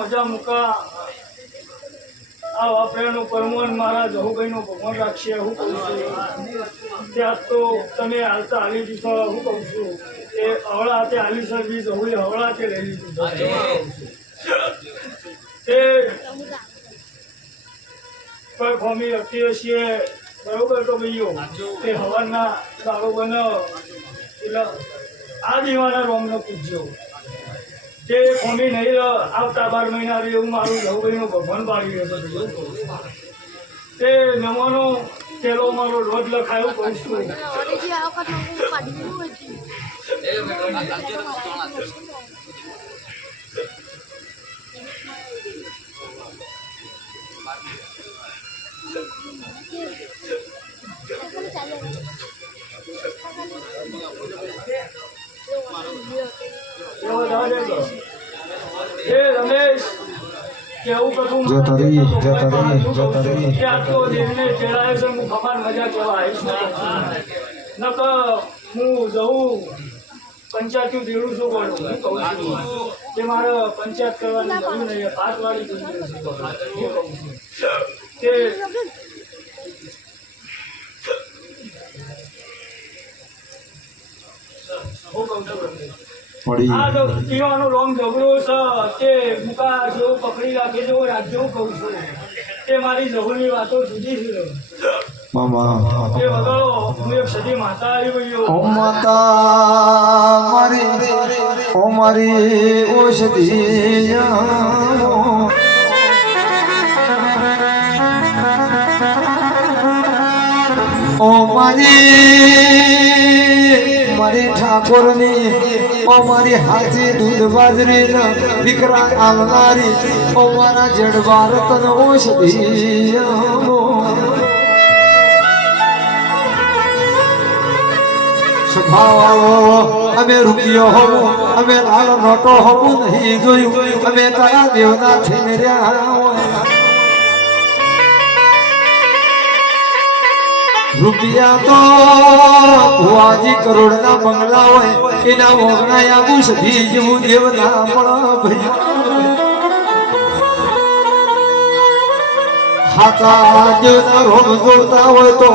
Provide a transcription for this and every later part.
મજા મુકા આ વાપરાનું પરમોન મારા જહુભાઈ નો ભગવાન રાખશે હું કહું છું ત્યાં તો તમે હાલતા હાલી દીધો હું કહું છું એ હવળા હાથે હાલી સર્વી જહુએ હવળા હાથે લઈ લીધું તે કોઈ ખોમી વ્યક્તિઓ છીએ બરોબર તો ભાઈઓ તે હવાના દાડો બનો એટલે આ દીવાના રોમને પૂછજો તે ખોમી નહીં આવતા 12 મહિના એવું મારું જહુભાઈનું ભગવાન પાડી રહ્યો તે નમોનો પેલો મારો રોજ લખાયું કહું છું રમેશ કેવું કરું મજા કેવા નક હું જઉં પંચાયત દેડું શું કરું હું કહું છું કે મારે પંચાયત કરવાની જરૂર નહીં 5 વાળી કે પીવાનો રોંગ ઝઘડો છે તે મુકા જેવો પકડી રાખે જેવો રાજ્યો કહું છું તે મારી જહુની વાતો જુદી છે મામા તે વગરો હું એક સદી માતા આવી ગયો ઓ માતા મારી ઓષધી ઓ મારી ઠાકોરની ઓ મારી હાથી દૂધ બાજરી વિકરા આવનારી ઓ મારા જડ ભારત ઓષધી સ્વભાવ અમે રૂપિયો હોવું અમે લાલ નોટો હોવું નહીં જોયું અમે તારા દેવના થઈને રહ્યા રૂપિયા તો ભુવાજી કરોડના બંગલા હોય એના ઓગણા આવું સધી જેવું દેવના પણ હાથા દેવના રોમ જોતા હોય તો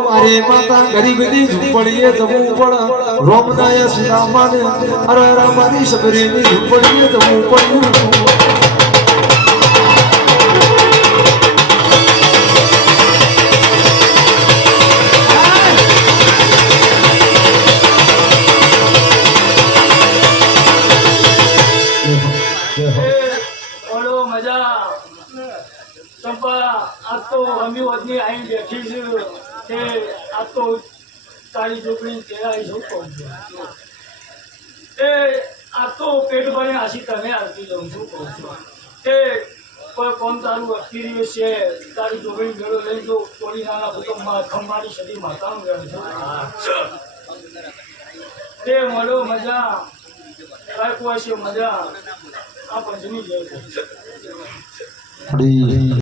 મારી માતા ગરીબની ઝૂંપડીએ જવું પણ રોમનાય સુદામાને અરે મારી સબરીની ઝૂંપડીએ જવું પડ્યું તારી છોકરી તેરાઈ શું કહું છું એ આ તો પેટ ભરી આશી તને આવતી લઉં છું કહું છું તે કોઈ કોણ તારું અટકી રહ્યું છે તારી છોકરી ભેળો લઈ જો થોડી નાના કુટુંબમાં ખંભાની સદી માતાનું રહે છે તે મળો મજા કાંઈક હોય છે મજા આ પંચમી જાય